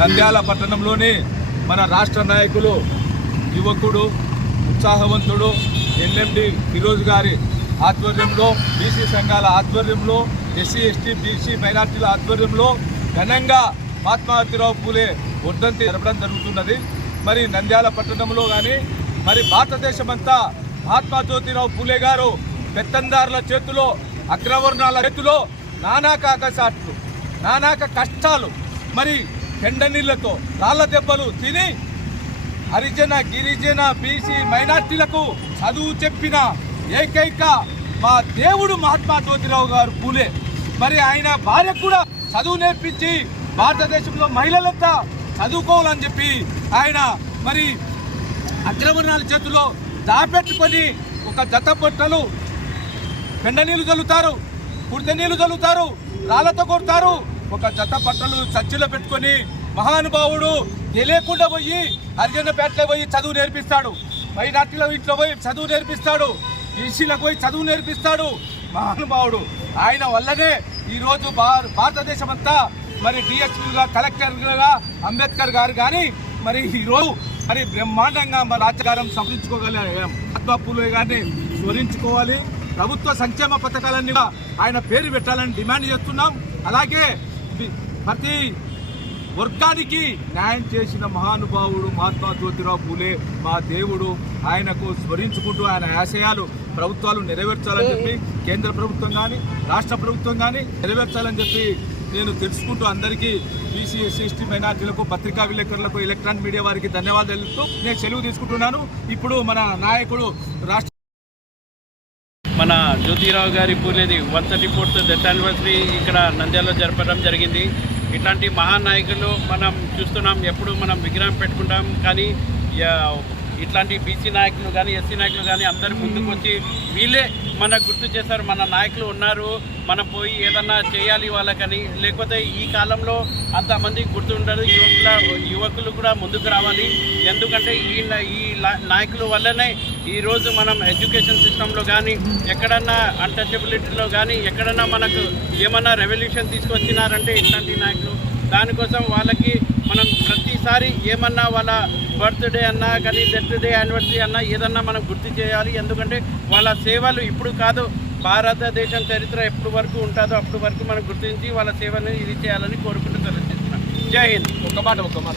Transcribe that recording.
నంద్యాల పట్టణంలోని మన రాష్ట్ర నాయకులు యువకుడు ఉత్సాహవంతుడు ఎన్ఎండి ఫిరోజ్ గారి ఆధ్వర్యంలో బీసీ సంఘాల ఆధ్వర్యంలో ఎస్సీ ఎస్టీ బీసీ మైనార్టీల ఆధ్వర్యంలో ఘనంగా మహాత్మాతిరావు పూలే వర్ధంతి జరపడం జరుగుతున్నది. మరి నంద్యాల పట్టణంలో కానీ మరి భారతదేశమంతా మహాత్మా జ్యోతిరావు పూలే గారు పెత్తందారుల చేతిలో అగ్రవర్ణాల చేతిలో నానాక ఆకాశాట్లు నానాక కష్టాలు. మరి నీళ్ళతో రాళ్ళ దెబ్బలు తిని హరిజన గిరిజన బీసీ మైనార్టీలకు చదువు చెప్పిన ఏకైక మా దేవుడు మహాత్మా జ్యోతిరావు గారు పూలే. మరి ఆయన భార్య కూడా చదువు నేర్పించి భారతదేశంలో మహిళలంతా చదువుకోవాలని చెప్పి ఆయన మరి అగ్రవర్ణాల చేతిలో దాపెట్టుకొని ఒక జత బట్టలు పెండ నీళ్ళు చల్లుతారు కుడిత నీళ్ళు చల్లుతారు రాళ్ళతో కొడతారు. ఒక జత బట్టలు చర్చిలో పెట్టుకొని మహానుభావుడు తెలియకుండా పోయి హరిజనపేటలో పోయి చదువు నేర్పిస్తాడు. మైనార్టీల ఇంట్లో పోయి చదువు నేర్పిస్తాడు. ఈసీలకు పోయి చదువు నేర్పిస్తాడు. మహానుభావుడు. ఆయన వల్లనే ఈరోజు భార- భారతదేశం అంతా మరి డిఎస్పీగా కలెక్టర్గా అంబేద్కర్ గారు కానీ మరి ఈరోజు మరి బ్రహ్మాండంగా మన రాజకారం సంతరించుకోగలిగాం మహాత్మా పూలే గారిని స్మరించుకోవాలి. ప్రభుత్వ సంక్షేమ పథకాలన్నీ ఆయన పేరు పెట్టాలని డిమాండ్ చేస్తున్నాం. అలాగే ప్రతి వర్గానికి న్యాయం చేసిన మహానుభావుడు మహాత్మా జ్యోతిరావు పూలే మా దేవుడు. ఆయనకు స్మరించుకుంటూ ఆయన ఆశయాలు ప్రభుత్వాలు నెరవేర్చాలని చెప్పి కేంద్ర ప్రభుత్వం కానీ రాష్ట్ర ప్రభుత్వం కానీ నెరవేర్చాలని చెప్పి నేను తెలుసుకుంటూ అందరికీ బీసీ ఎస్సీ ఎస్టీ మైనార్టీలకు పత్రికా విలేకరులకు ఎలక్ట్రానిక్ మీడియా వారికి ధన్యవాదాలు తెలుపుతూ నేను సెలవు తీసుకుంటున్నాను. ఇప్పుడు మన నాయకుడు రాష్ట్ర మన జ్యోతిరావు గారి పూలేది one thirty fourth death anniversary ఇక్కడ నంద్యాలలో జరపడం జరిగింది. ఇట్లాంటి మహానాయకులు మనం చూస్తున్నాం ఎప్పుడు మనం విగ్రహం పెట్టుకుంటాం కానీ ఇట్లాంటి బీసీ నాయకులు కానీ ఎస్సీ నాయకులు కానీ అందరు ముందుకు వచ్చి వీళ్ళే మన గుర్తు చేశారు మన నాయకులు ఉన్నారు మనం పోయి ఏదన్నా చేయాలి వాళ్ళకని. లేకపోతే ఈ కాలంలో అంతమంది గుర్తుండదు యువకుల యువకులు కూడా ముందుకు రావాలి. ఎందుకంటే ఈ ఈ నాయకుల వల్లనే ఈరోజు మనం ఎడ్యుకేషన్ సిస్టంలో కానీ ఎక్కడన్నా అన్టచబిలిటీలో కానీ ఎక్కడన్నా మనకు ఏమన్నా రెవల్యూషన్ తీసుకొచ్చినారంటే ఇట్లాంటి నాయకులు. దానికోసం వాళ్ళకి మనం ప్రతిసారి ఏమన్నా వాళ్ళ బర్త్డే అన్నా కానీ డెత్ డే యానివర్సరీ అన్నా ఏదన్నా మనం గుర్తు చేయాలి. ఎందుకంటే వాళ్ళ సేవలు ఇప్పుడు కాదు భారతదేశం చరిత్ర ఎప్పుడు వరకు ఉంటుందో అప్పుడు వరకు మనం గుర్తించి వాళ్ళ సేవను ఇది చేయాలని కోరుకుంటూ తెలియజేస్తున్నాం జై హింద్. ఒక మాట ఒక మాట.